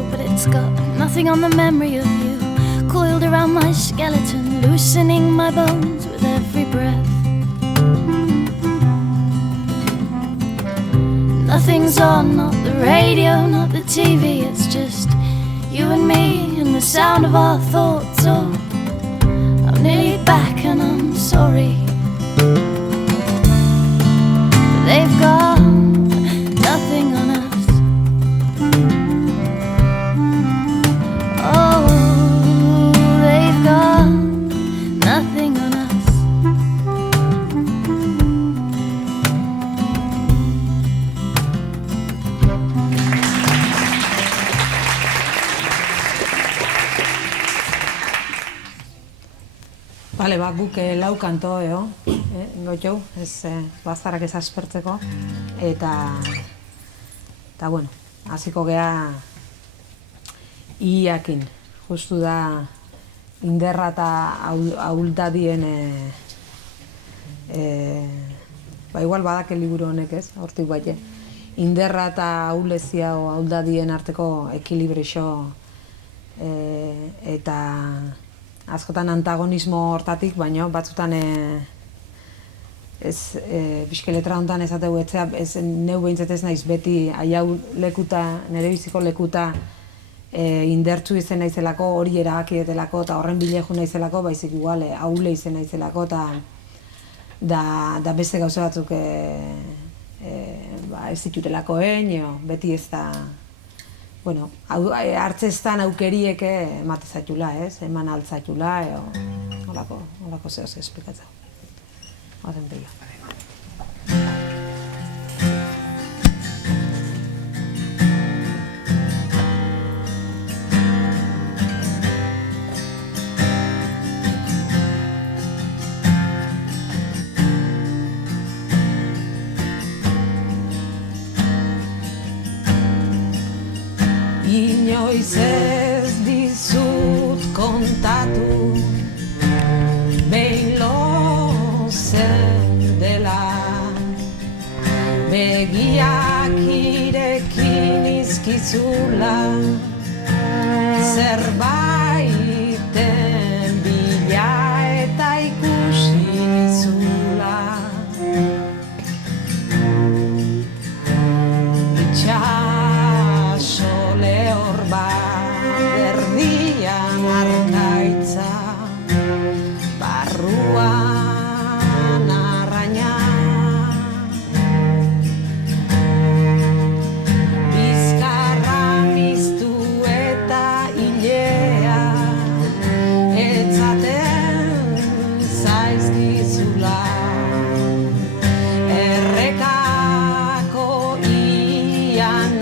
pistol, but it's got nothing on the memory of you. Coiled around my skeleton, loosening my bones with every breath. Nothing's on, not the radio, not the TV. It's just you and me and the sound of our thoughts. Oh, I'm nearly back and I'm sorry. But they've got nothing on us. Oh, they've got nothing on us. Bale, guk lau kanto, ingotxou, ez bazarak ez aspertzeko, eta bueno, hasiko gea iakin, justu da inderra eta ahuldadien, igual badake liburu honek ez, hortik baite, inderra eta ahulezia o ahuldadien arteko ekilibrixo eta askotan antagonismo hortatik, baina batzutan biskeletra honetan esateu etzea, neu behintzat ez naiz beti aiau lekuta, nire biziko lekuta indertzu izen naizelako, hori erabakidetelako eta horren bileju naizelako, baizik igual ahule izen naizelako eta da beste gauze batzuk ez ditutelako beti ez da. Bueno, hartzestan aukerieke emate zaitula, eman altzaitula, holako zehoz esplikatzea. Oazen pila. Inoiz ez dizut kontatu behin lo zen dela, begiak irekin izkizula zerbaiten bila eta ikusi nizula. Erdian arkaitza, barruan arraina, bizkarra miztu eta hilea, etzaten zaizkizula. Errekako ian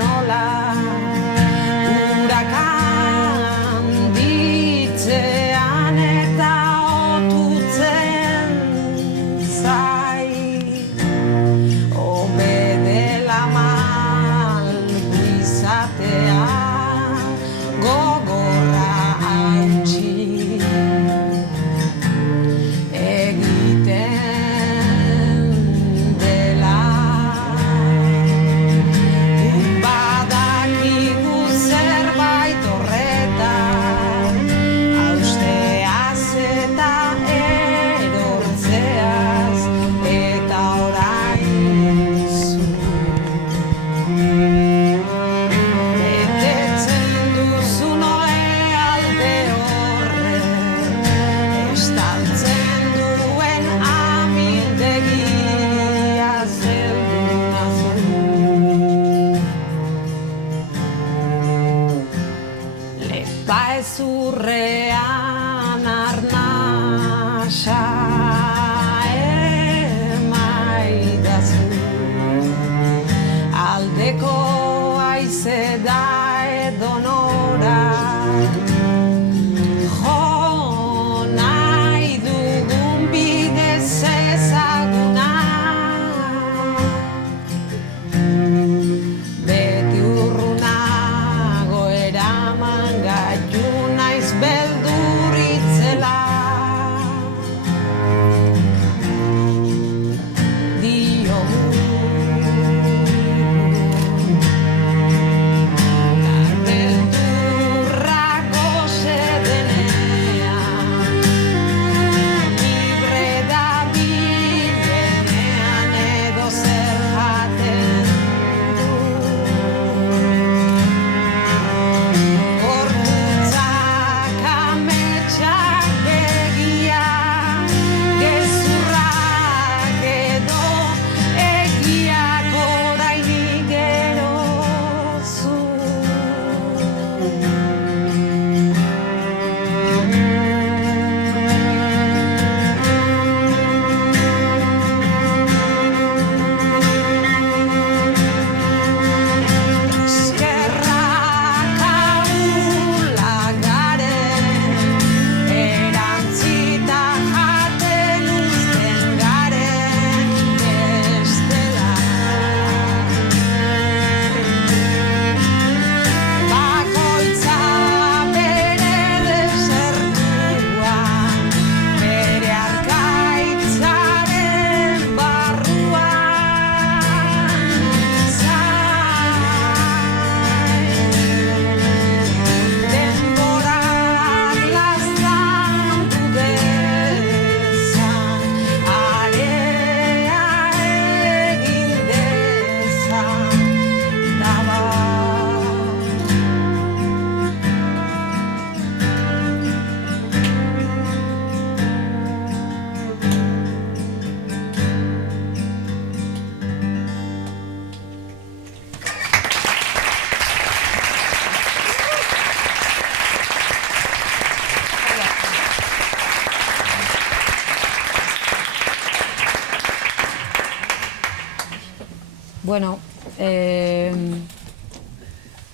Bueno,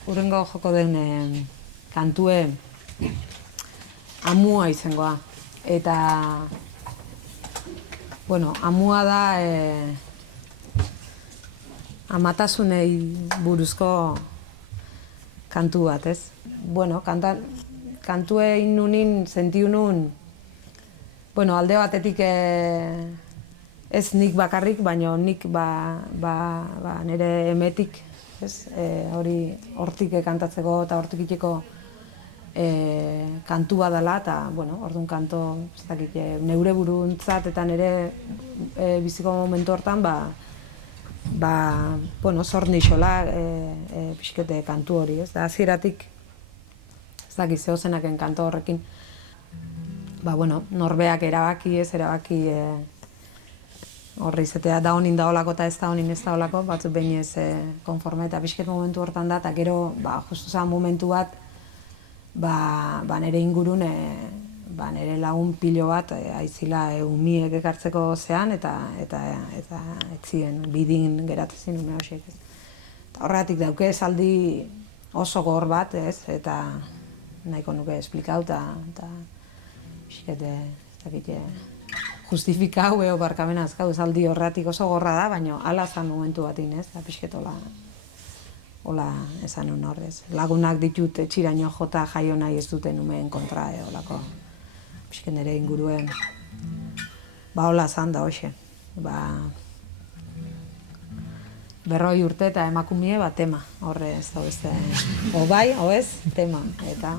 urrengo joko den kantue amua izangoa. Eta, bueno, amua da amatasunei buruzko kantu bat, ez? Bueno, kantue nunin, sentiu nun, bueno, alde batetik ez nik bakarrik, baina nik nire emetik, ez? Hori hortik kantatzeko eta hortik iteko kantu badala, eta, bueno, orduan kanto, ez dakit, neure buruntzat eta nire biziko momentu hortan, bueno, zor nixola pixkete kantu hori, ez? Da, hasieratik, ez dakit, zehozenaken kanto horrekin, bueno, norbeak erabaki, horri izatea da honin da olako eta ez da honin ez da olako, batzuk behin ez konforme eta pixket momentu hortan da, eta gero, justu zan momentu bat, nire ingurun, nire lagun pilo bat aizila umiek ekartzeko zean, eta etzien bidin geratzen ume horiek. Eta horregatik dauke esaldi oso gor bat, ez, eta nahiko nuke esplikau, eta pixket, ez dakit, justifikau eo barkamena azkau, esaldi horregatik oso gorra da, baina ala zan momentu batin, ez, eta pixket hola esan nun horrez. Lagunak ditut etxiraino jota jaio nahi ez duten umeen kontra, holako, pixket nire inguruen, hola zan da hoxe. 40 urte eta emakumie tema, horre ez da beste, o bai, o ez, tema, eta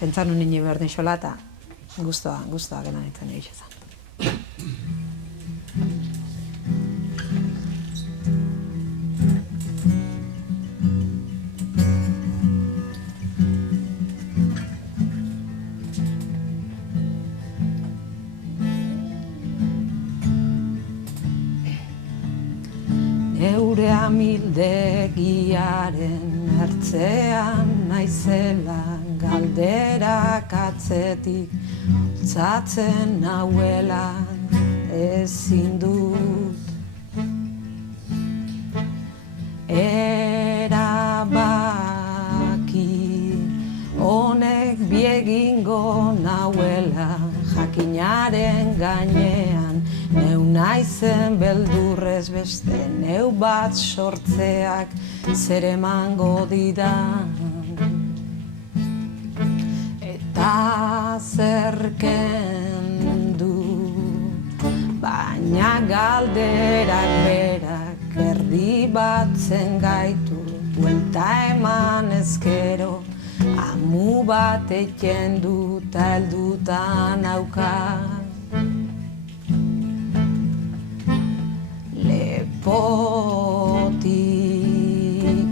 pentsan nun nini behar nixola eta guztua gena nintzen egitza zan. Neure amildegiaren ertzean naizela, galderak atzetik altzatzen nauela, ezin dut erabaki, honek biegingo nauela, jakinaren gainean, neu naizen beldurrez beste, neu bat sortzeak zer emango didan. Eta zerken du, baina galderak berak erdi batzen gaitu, buelta eman ezkero, amu bat eken dut heldutan auka. Lepotik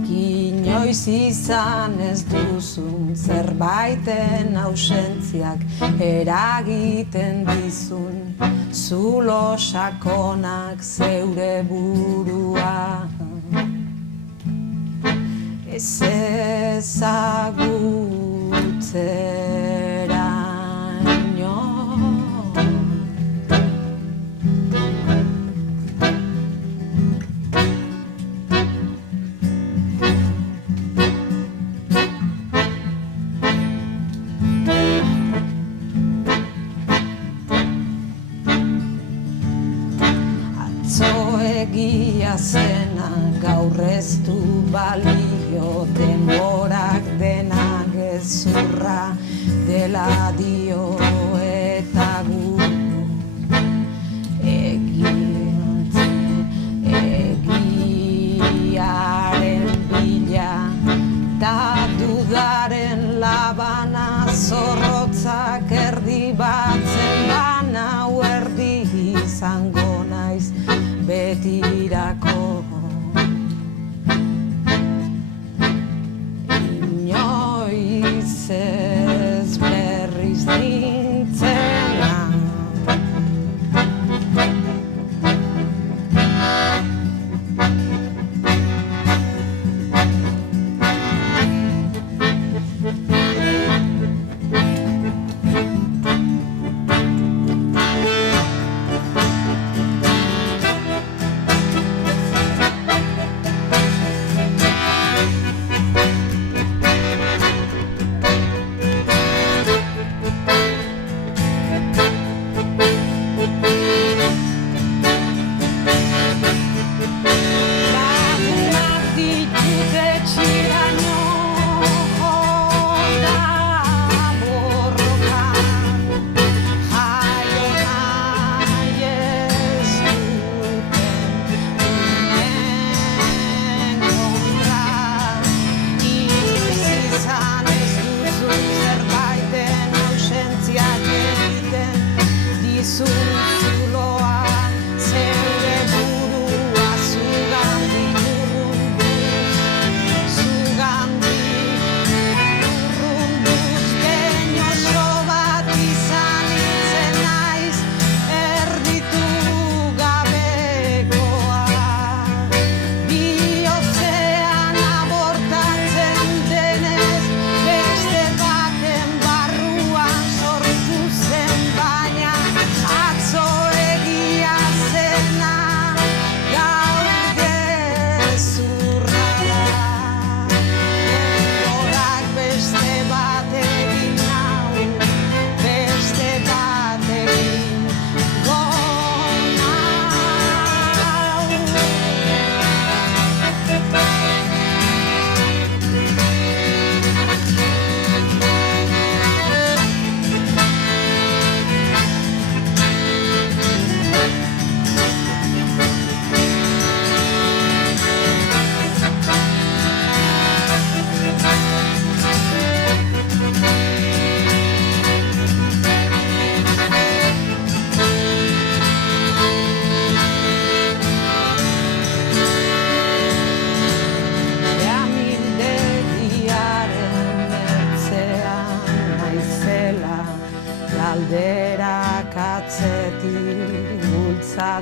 inoiz izan ez duzun, zerbaiten ausentziak eragiten dizun, zulo sakonak zeure burua. Ez ezagutzeraino. Egia zena gaur ez du balio, denborak dena gezurra dela dio, eta gu egiaren bila eta dudaren labana, zorrotzak erdi batzen bana, erdi izango naiz betirako. Inoiz ez berriz nintzen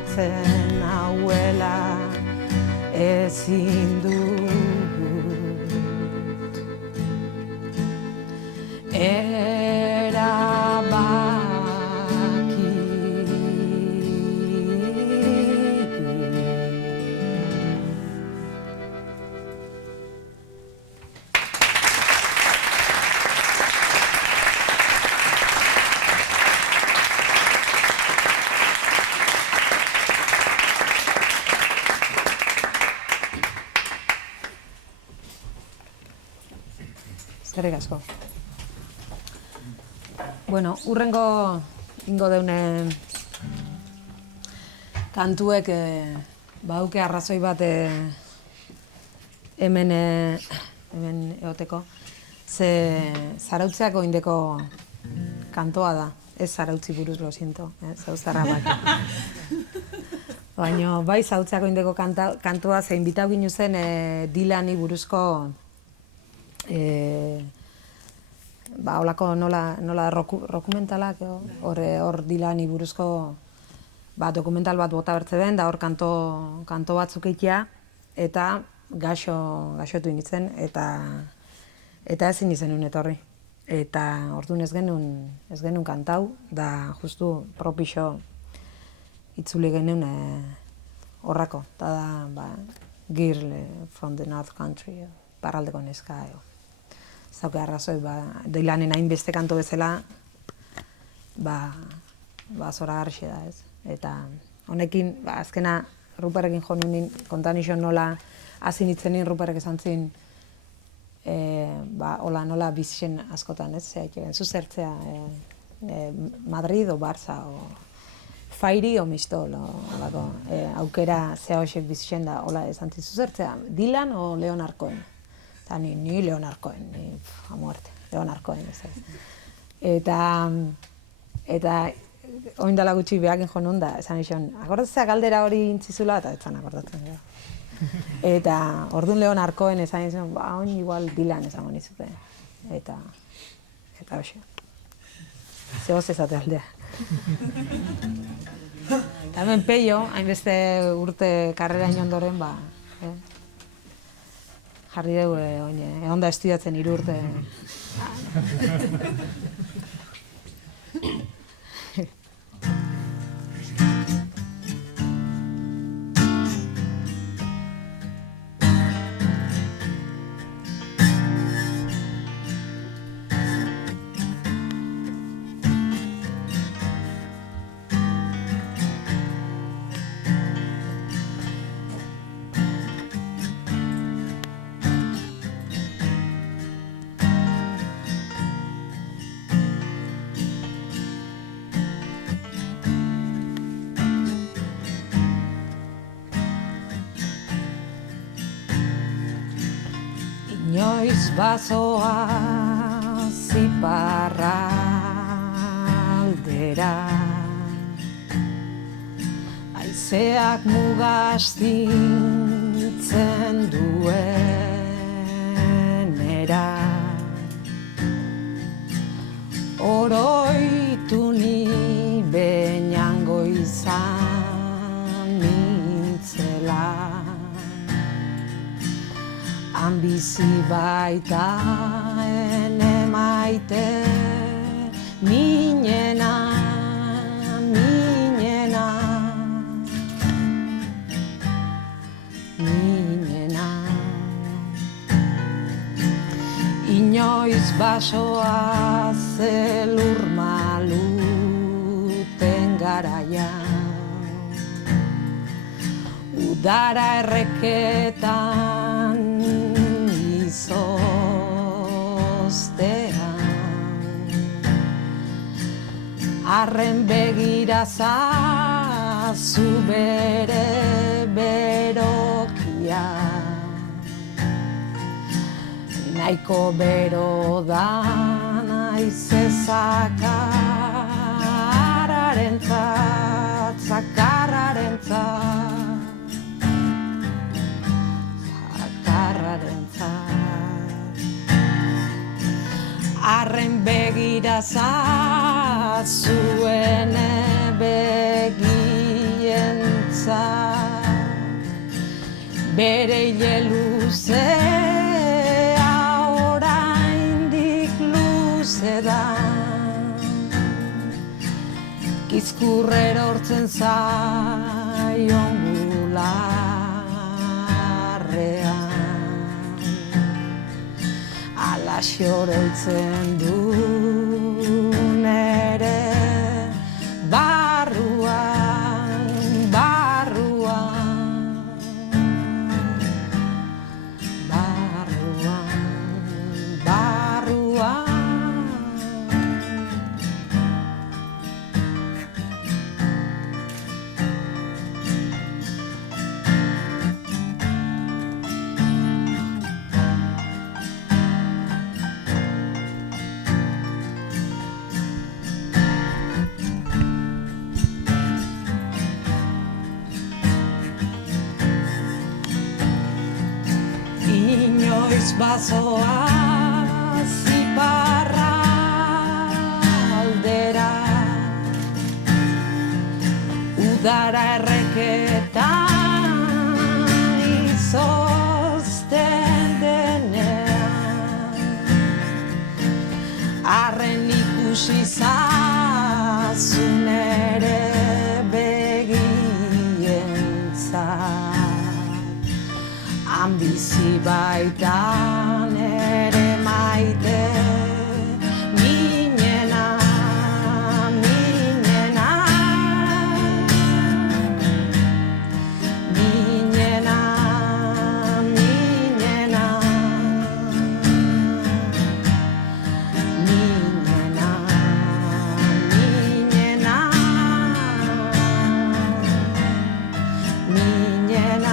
hartzen hauela ezin dut. Eskerrik asko. Bueno, urrengo ingo deune kantuek bauke arrazoi bat hemen eoteko. Ze Zarautzeako indeko kantoa da. Ez Zarautzi buruz, lo siento, zauztarra bat. Baina bai Zarautzeako indeko kantoa zein bitau ginu zen Dylani buruzko holako nola dokumentalak, hor Dylani buruzko dokumental bat bota bertze den, da hor kanto batzuk eitea, eta gaxotu initzen, eta ezin izenun etorri. Eta orduan ez genuen kantau, da justu propixo itzuli genuen horrako, eta da Girl from the North Country, parraldeko neska, zauke arrazoi, Dylanen hainbeste kanto bezala, zora garxe da, ez? Eta honekin, azkena Ruperrekin jo nunin, kontan iso nola hasi nitzenin Ruperrek esan zin, nola bizien askotan, ez? Zuzertzea Madrid o Barça, o Fairi o Mistol, aukera zea hoxek bizien da, hola esan zin zuzertzea, Dylan o Leonard Cohen? Eta ni Leonard Cohen, a muerte, Leonard Cohen, ez. Eta oindala gutxi behaken jo nun da, esan izan, akordatzea galdera hori intzizula, eta etzan akordatzen gara. Eta orduan Leonard Cohen esan izan, oin igual Dylan esango nizute. Eta hoxe. Zegoz ezate aldea. Eta hemen peio, hainbeste urte karrera inondoren, jarri dugu, egon da estudiatzen 3 urte. Inoiz bazoa ziparra aldera, haizeak mugaztintzen duenera, oroitu ni beñango izan nintzela. Bizi baita ene maite minena, inoiz basoa zelur maluten garaia, udara erreketan izoztean, arren begira zazu bere berokia, nahiko bero da naiz zakarrarentzat, arren begira zazuen begien bere ile luzea oraindik luze da. Kizkurre erortzen zaion bularrean, alaxe oroitzen du nere barruan, barruan, barruan, barruan. Inoiz bazoa ziparra aldera, udara erreketan izozten denean, arren ikusi zazun ere begientzat, bizi baitan ere maite minena, minena, minena, minena, minena, minena,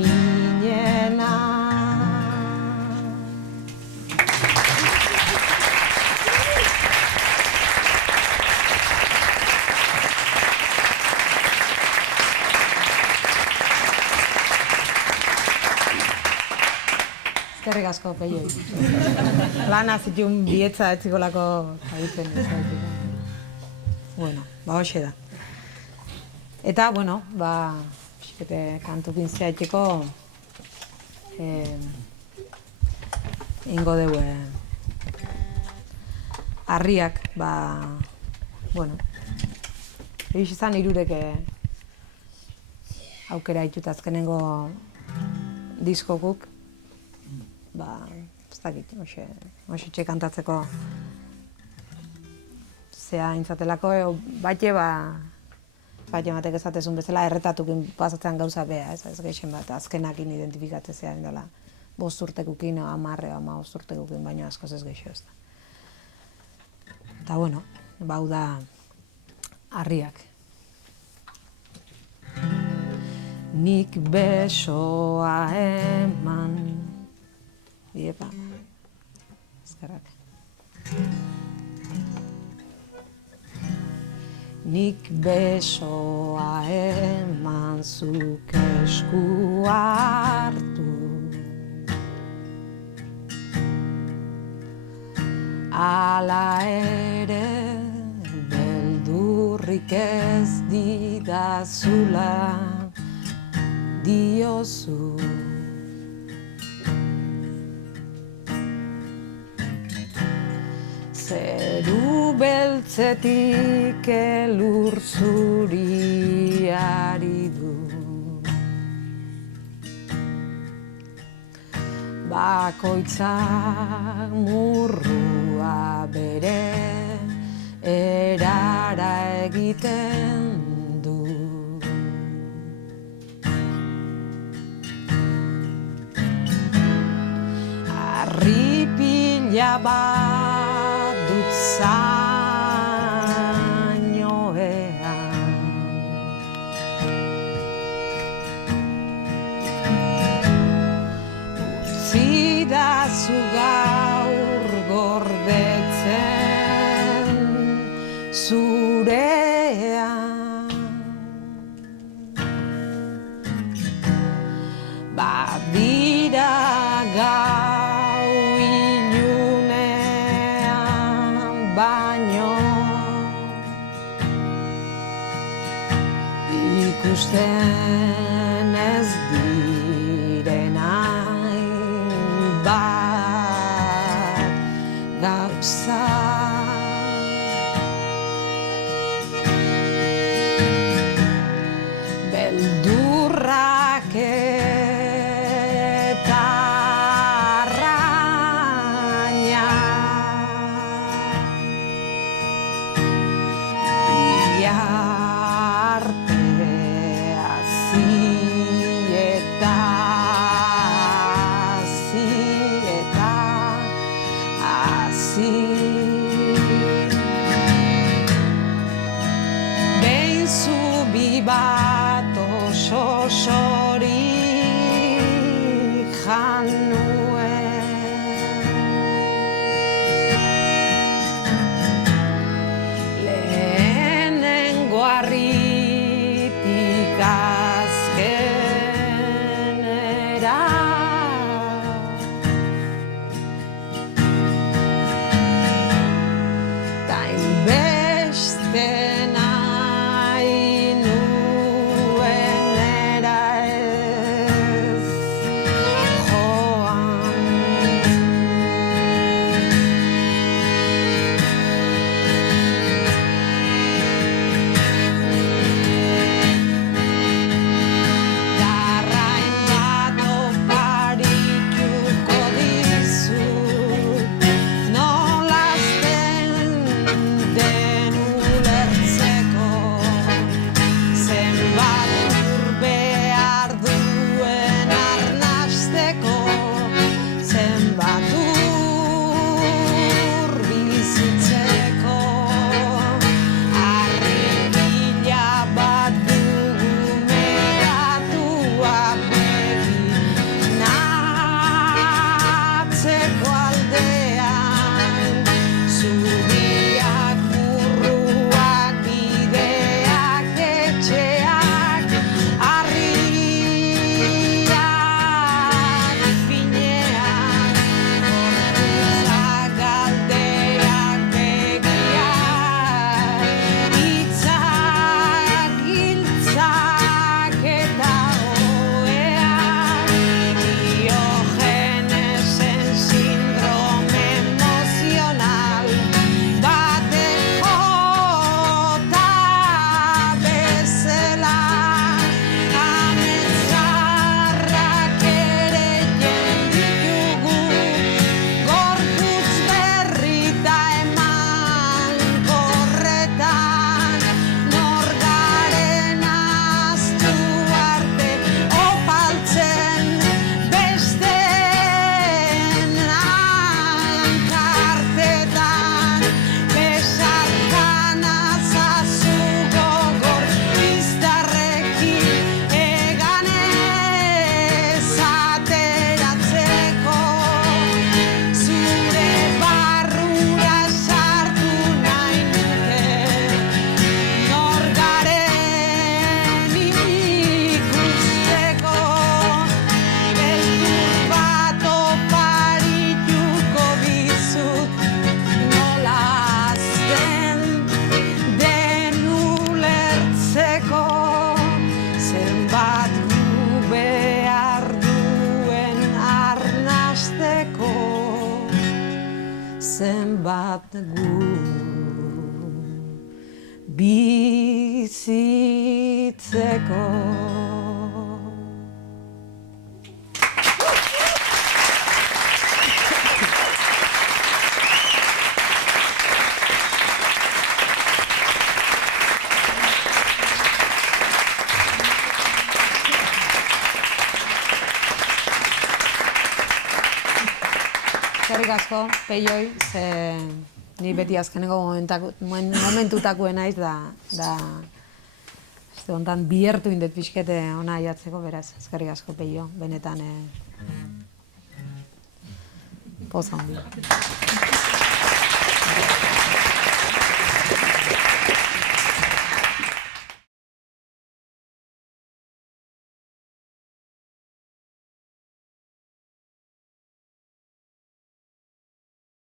minena. Eskerrik asko, Peio. Lana zitun bietza etzikolako ahitzen. Bueno, hoxe da. Eta, bueno, pixkete kantu pintzea etxeko ingo deue harriak, bueno, egiz izan irurek aukera ditut azkenengo diskokuk, ez dakit, hoxe kantatzeko zea intzatelako, baite batek ezatezun bezala erretatukin pasatzean gauza bea, ez geixen bat, azkenakin identifikatzea indela 5 urtekukin, 10 o 15 urtekukin, baino askoz ez geixo ez da. Eta, bueno, bau da harriak. Nik besoa eman, Iepa, ezkerrak. Nik besoa eman zuk esku hartu, ala ere beldurrik ez didazula diozu. Zeru beltzetik elur zuriari du, bakoitzak murrua bere erara egiten du. Harri pila bat dut zainoean, utzidazu gaur gordetzen zurean. Badira gau ilunean baino ikusten ez direna bat gauza. Beldurrak eta arraina arte hazi eta hazi behin zubi bat oso sorik jan nuen, lehenengo harritik azkenera, ta inbeste nahi nuenera ez joan. Darrain bat oparituko dizut, nolazten den ulertzeko, zenbat ur behar duen arnasteko, zenbat ur bizitzeko. Harripila bat dugu megatua begi natzeko aldean, zubiak, burruak, bideak, etxeak, harriak finean, gorputzak, galderak, begiak, hitzak, giltzak eta oheak, Diogenesen sindrome emozional batek jota bezala, ametzarrak ere ditugu, gorputz berrita eman korretan, nor garen ahaztu arte opaltzen besteen hankartetan, besarkan azazu gogor iztarrekin eganez ateratzeko, zure barrura sartu nahi nuke, nor garen ikusteko, beldur bat oparituko dizut, nolazten den ulertzeko, zenbat gu behar duen arnasteko, zenbat gu bizitzeko. Eskerrik asko, Peioi, ze ni beti azkeneko momentutako naiz da hontan biertu indet pixkete ona aiatzeko, beraz, eskerrik asko, Peio, benetan poza handi.